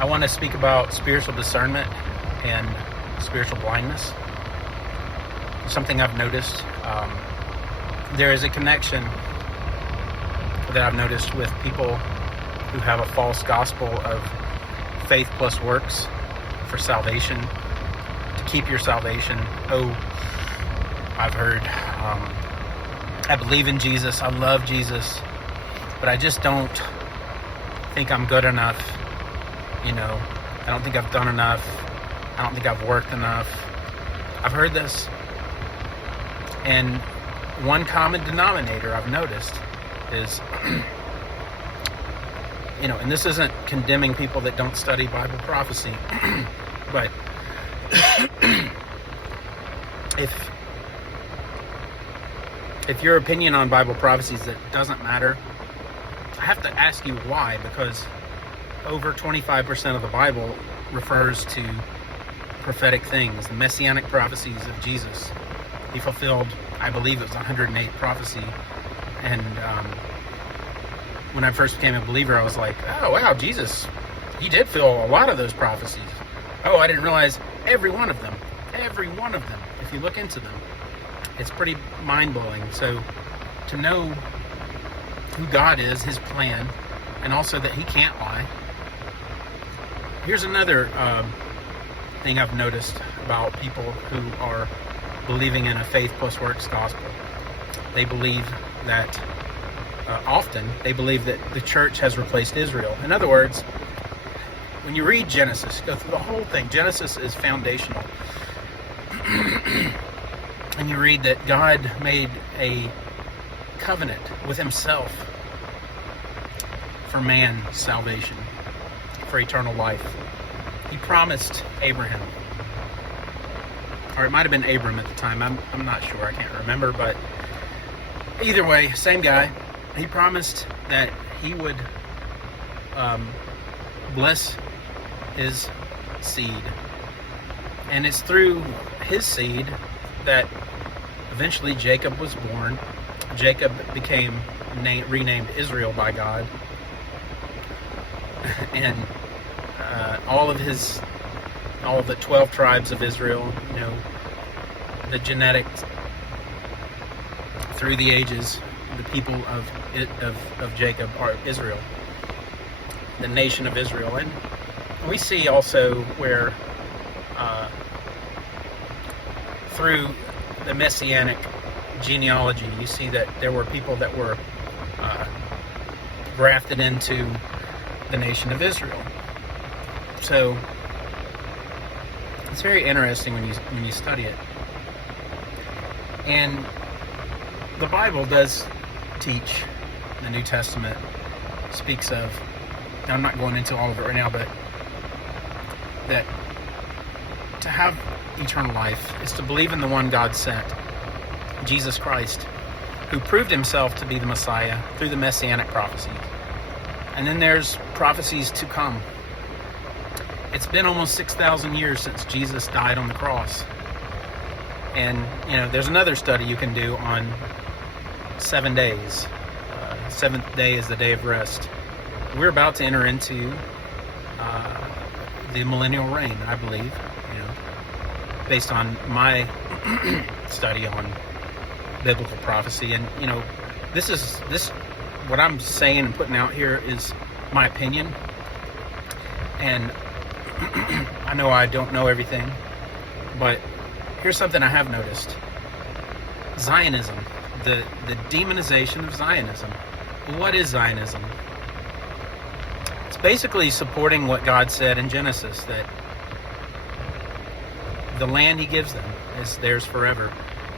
I want to speak about spiritual discernment and spiritual blindness. Something I've noticed. There is a connection that I've noticed with people who have a false gospel of faith plus works for salvation, to keep your salvation. Oh, I've heard, I believe in Jesus, I love Jesus, but I just don't think I'm good enough. I don't think I've done enough. I don't think I've worked enough. I've heard this. And one common denominator I've noticed is, and this isn't condemning people that don't study Bible prophecy, but if your opinion on Bible prophecies that doesn't matter, I have to ask you why, because over 25% of the Bible refers to prophetic things, the messianic prophecies of Jesus. He fulfilled, I believe it was 108 prophecy. And when I first became a believer, I was like, oh wow, Jesus, he did fill a lot of those prophecies. Oh, I didn't realize every one of them, if you look into them, it's pretty mind-blowing. So to know who God is, his plan, and also that he can't lie. Here's another thing I've noticed about people who are believing in a faith plus works gospel. They believe that often they believe that the church has replaced Israel. In other words, when you read Genesis, go through the whole thing. Genesis is foundational. And you read that God made a covenant with himself for man's salvation, for eternal life. He promised Abraham, or it might have been Abram at the time, I'm not sure, I can't remember, but either way, same guy. He promised that he would bless his seed, and it's through his seed that eventually Jacob was born. Jacob became renamed Israel by God, and all of the 12 tribes of Israel, the genetics through the ages, the people of Jacob are Israel, the nation of Israel. And we see also where through the messianic genealogy, you see that there were people that were grafted into the nation of Israel. So it's very interesting when you study it. And the Bible does teach, the New Testament speaks of, and I'm not going into all of it right now, but that to have eternal life is to believe in the one God sent, Jesus Christ, who proved himself to be the Messiah through the messianic prophecies. And then there's prophecies to come. It's been almost 6,000 years since Jesus died on the cross. And, there's another study you can do on 7 days. Seventh day is the day of rest. We're about to enter into the millennial reign, I believe, based on my study on biblical prophecy. And, what I'm saying and putting out here is my opinion. And I know I don't know everything, but here's something I have noticed. Zionism, the demonization of Zionism. What is Zionism? It's basically supporting what God said in Genesis, that the land he gives them is theirs forever.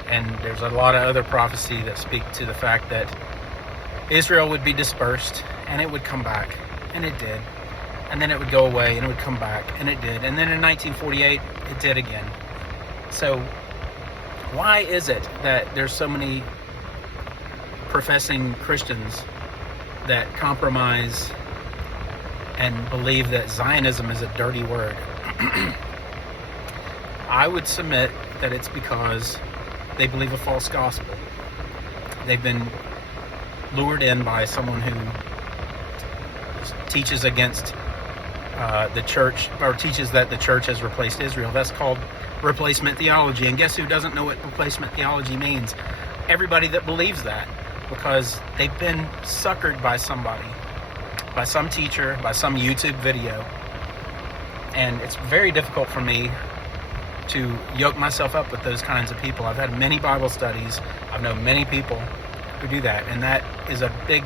And there's a lot of other prophecy that speak to the fact that Israel would be dispersed and it would come back, and it did. And then it would go away and it would come back, and it did. And then in 1948, it did again. So why is it that there's so many professing Christians that compromise and believe that Zionism is a dirty word? I would submit that it's because they believe a false gospel. They've been lured in by someone who teaches against the church, or teaches that the church has replaced Israel. That's called replacement theology. And guess who doesn't know what replacement theology means? Everybody that believes that, because they've been suckered by somebody, by some teacher, by some YouTube video. And it's very difficult for me to yoke myself up with those kinds of people. I've had many Bible studies. I've known many people who do that, and that is a big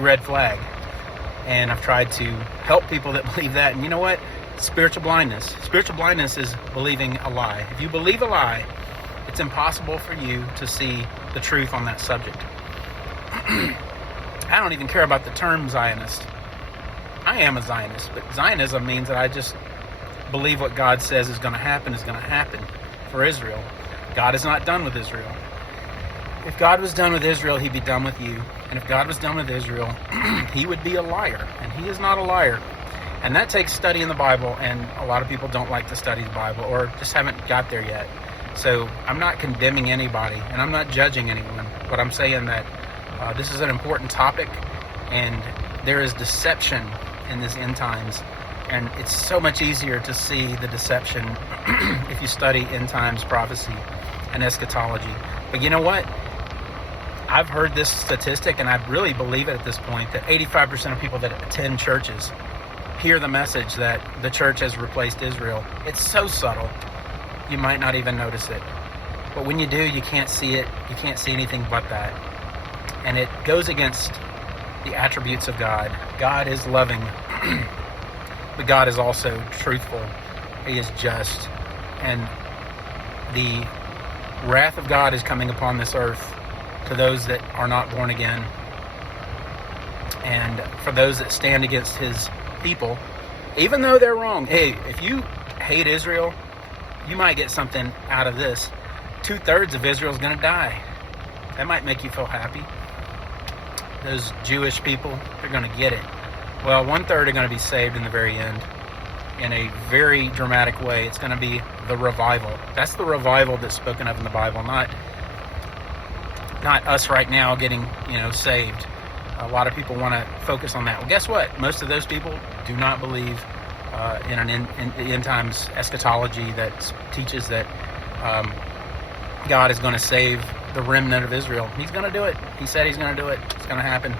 red flag. And I've tried to help people that believe that. And you know what? Spiritual blindness. Spiritual blindness is believing a lie. If you believe a lie, it's impossible for you to see the truth on that subject. I don't even care about the term Zionist. I am a Zionist, but Zionism means that I just believe what God says is going to happen for Israel. God is not done with Israel. If God was done with Israel, he'd be done with you. And if God was done with Israel, he would be a liar. And he is not a liar. And that takes study in the Bible, and a lot of people don't like to study the Bible or just haven't got there yet. So I'm not condemning anybody, and I'm not judging anyone, but I'm saying that this is an important topic, and there is deception in this end times. And it's so much easier to see the deception if you study end times prophecy and eschatology. But you know what? I've heard this statistic, and I really believe it at this point, that 85% of people that attend churches hear the message that the church has replaced Israel. It's so subtle, you might not even notice it. But when you do, you can't see it. You can't see anything but that. And it goes against the attributes of God. God is loving, but God is also truthful. He is just. And the wrath of God is coming upon this earth to those that are not born again, and for those that stand against his people, even though they're wrong. Hey, if you hate Israel, you might get something out of this. 2/3 of Israel is going to die. That might make you feel happy. Those Jewish people, they're going to get it. Well, 1/3 are going to be saved in the very end in a very dramatic way. It's going to be the revival. That's the revival that's spoken of in the Bible, not us right now getting, saved. A lot of people want to focus on that. Well, guess what? Most of those people do not believe in end times eschatology that teaches that God is going to save the remnant of Israel. He's going to do it. He said he's going to do it. It's going to happen.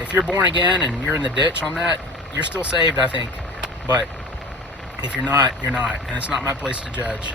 If you're born again and you're in the ditch on that, you're still saved, I think. But if you're not, you're not. And it's not my place to judge.